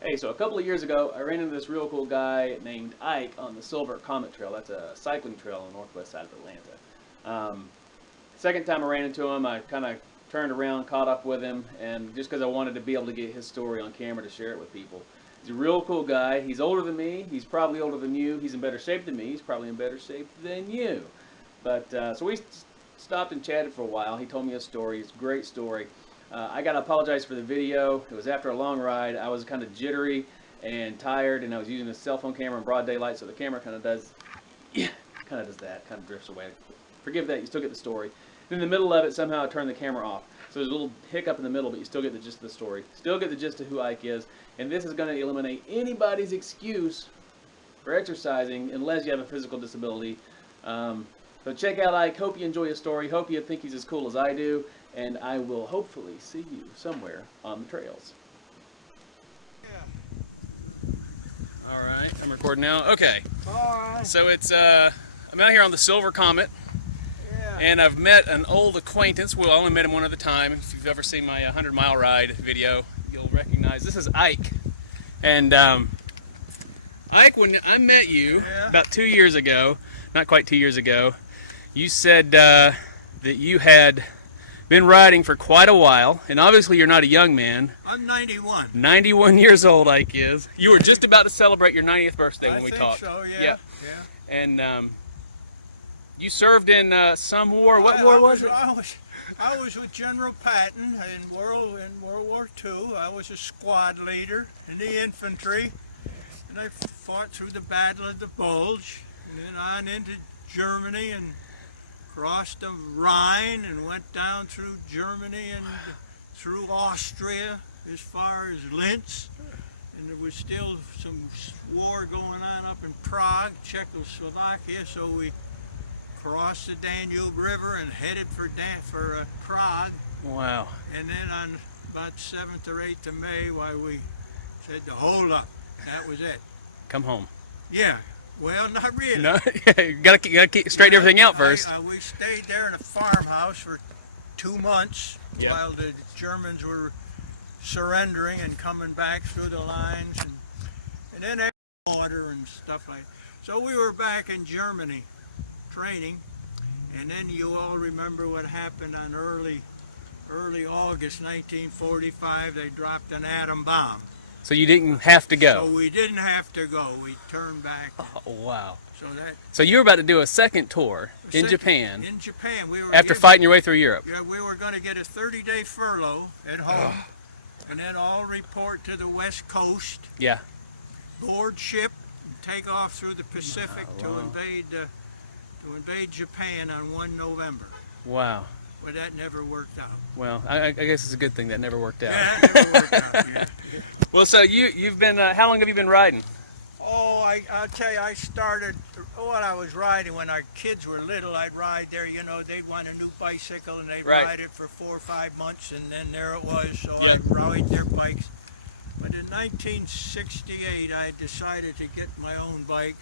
Hey, so a couple of years ago, I ran into this real cool guy named Ike on the Silver Comet Trail. That's a cycling trail on the northwest side of Atlanta. Second time I ran into him, I kind of turned around, caught up with him, and just because I wanted to be able to get his story on camera to share it with people. He's a real cool guy. He's older than me. He's probably older than you. He's in better shape than me. He's probably in better shape than you. But so we stopped and chatted for a while. He told me a story. It's a great story. I got to apologize for the video. It was after a long ride. I was kind of jittery and tired, and I was using a cell phone camera in broad daylight, so the camera kind of does, yeah, kind of does that, kind of drifts away. Forgive that. You still get the story. In the middle of it, somehow I turned the camera off. So there's a little hiccup in the middle, but you still get the gist of the story. Still get the gist of who Ike is. And this is going to eliminate anybody's excuse for exercising unless you have a physical disability. So check out Ike. Hope you enjoy his story. Hope you think he's as cool as I do. And I will hopefully see you somewhere on the trails. All right, I'm recording now. Okay. All right. So it's I'm out here on the Silver Comet. And I've met an old acquaintance. Well, I only met him one other time. If you've ever seen my 100-mile ride video, you'll recognize this is Ike. And Ike, when I met you about 2 years ago, not quite 2 years ago, you said that you had been riding for quite a while, and obviously you're not a young man. I'm 91. 91 years old, Ike is. You were just about to celebrate your 90th birthday when we talked. I think so, yeah. And you served in some war. What war was it? I was with General Patton in World War II. I was a squad leader in the infantry, and I fought through the Battle of the Bulge, and then on into Germany and crossed the Rhine and went down through Germany and through Austria as far as Linz. And there was still some war going on up in Prague, Czechoslovakia, so we crossed the Danube River and headed for Prague. Wow. And then on about 7th or 8th of May, we said to hold up. That was it. Come home. Yeah. Well, not really. No, you gotta keep straighten everything out first. We stayed there in a farmhouse for 2 months while the Germans were surrendering and coming back through the lines, and then water and stuff like that. So we were back in Germany training, and then you all remember what happened on early August 1945. They dropped an atom bomb. So you didn't have to go. So we didn't have to go. We turned back. Oh, wow. So you were about to do a second tour in Japan. In Japan, we were after fighting your way through Europe. Yeah, we were going to get a 30-day furlough at home, and then all report to the West Coast. Yeah. Board ship and take off through the Pacific to invade Japan on 1 November. Wow. But that never worked out. Well, I guess it's a good thing that never worked out. Yeah, that never worked out. Yeah. Well, so you've been how long have you been riding? Oh, I'll tell you, I started when I was riding when our kids were little. I'd ride there. You know, they'd want a new bicycle and they'd ride it for 4 or 5 months, and then there it was. So I'd ride their bikes. But in 1968, I decided to get my own bike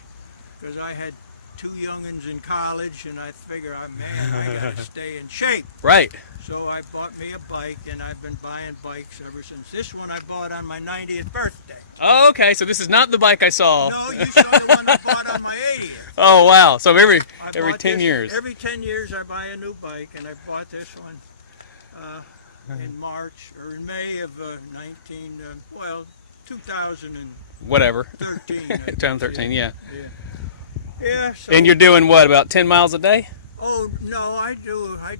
because I had 2 young'uns in college, and I figure, man, I gotta stay in shape. Right. So I bought me a bike, and I've been buying bikes ever since. This one I bought on my 90th birthday. Oh, okay. So this is not the bike I saw. No, you saw the one I bought on my 80th. Oh, wow. So every 10 years. Every 10 years I buy a new bike, and I bought this one in March or in May of 2000 and whatever. 13. 2013, yeah. Yeah. So, and you're doing what, about 10 miles a day? Oh no, I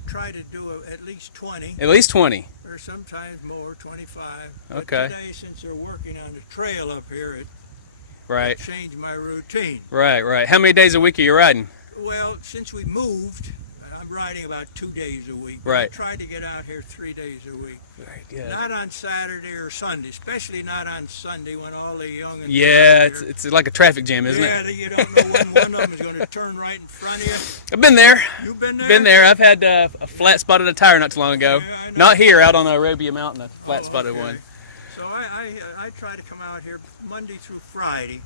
try to do at least 20. At least 20. Or sometimes more, 25. Okay. But today, since they're working on the trail up here, it changed my routine. Right. How many days a week are you riding? Well, since we moved, I'm riding about 2 days a week. Right. I try to get out here 3 days a week. Very good. Not on Saturday or Sunday, especially not on Sunday when all the young'uns are out it's like a traffic jam, isn't it? Yeah, you don't know when one of them is going to turn right in front of you. I've been there. You've been there? Been there. I've had a flat spotted a tire not too long ago. Yeah, not here, out on Arabia Mountain, a flat spotted one. So I try to come out here Monday through Friday,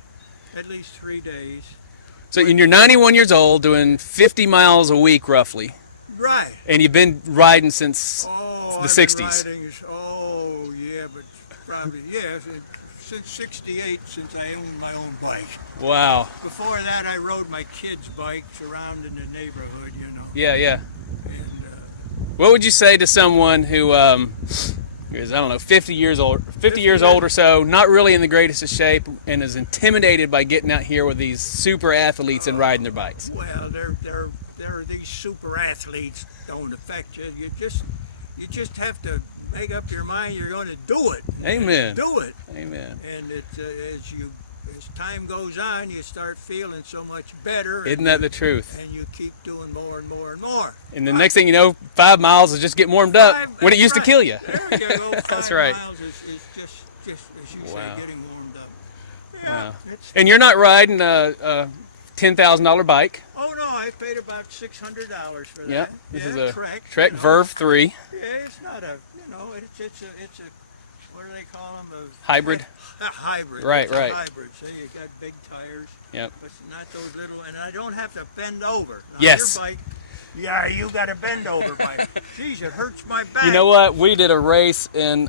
at least 3 days. So you're 91 years old, doing 50 miles a week roughly. Right. And you've been riding since the 60s. But probably, since '68 since I owned my own bike. Wow. Before that, I rode my kids' bikes around in the neighborhood, you know. Yeah, yeah. And What would you say to someone who is, I don't know, 50 years old, 50 years old or so, not really in the greatest of shape, and is intimidated by getting out here with these super athletes and riding their bikes? well, these super athletes don't affect you. You just have to make up your mind you're going to do it. Amen. Do it. Amen. And as time goes on, you start feeling so much better. Isn't that the truth? And you keep doing more and more and more. And the next thing you know, 5 miles is just getting warmed up when it used to kill you. There you go. That's 5 right. miles is just as you say, getting warmed up. Yeah, Wow. And you're not riding a $10,000 bike. Oh no, I paid about $600 for that. Yep. This is a Trek, Trek Verve 3. Yeah, it's not a, it's a, what do they call them? A Hybrid. A hybrid. Right, It's a right. hybrid. So you got big tires. Yep. But not those little, and I don't have to bend over. Now, Yes. Your bike, yeah, you got a bend over bike. Jeez, it hurts my back. You know what? We did a race in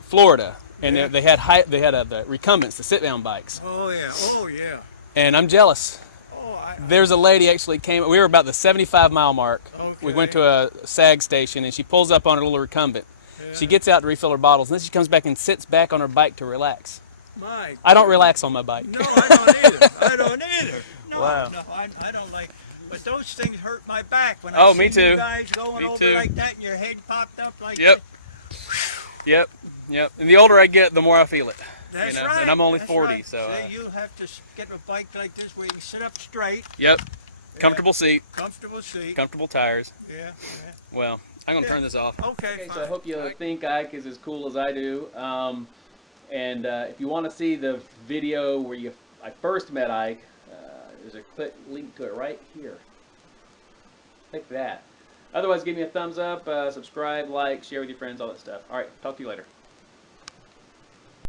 Florida, and Yeah. they had the recumbents, the sit-down bikes. Oh yeah, oh yeah. And I'm jealous. Oh, There's a lady actually came. We were about the 75-mile mark. Okay. We went to a SAG station, and she pulls up on her little recumbent. Yeah. She gets out to refill her bottles, and then she comes back and sits back on her bike to relax. My. I don't relax on my bike. No, I don't either. I don't either. No, Wow. no, I don't like. But those things hurt my back when Oh, I me see too. you guys going Me over too. like that, and your head popped up like Yep. that. Yep. And the older I get, the more I feel it. That's You know, right. and I'm only that's 40, right. so, See, you have to get a bike like this where you can sit up straight. Yep. Comfortable seat, Comfortable seat. comfortable tires. Yeah. Well, I'm going to turn this off. Okay, So I fine. hope you think Ike is as cool as I do. And if you want to see the video where I first met Ike, there's a link to it right here. Click that. Otherwise, give me a thumbs up, subscribe, like, share with your friends, all that stuff. All right, talk to you later.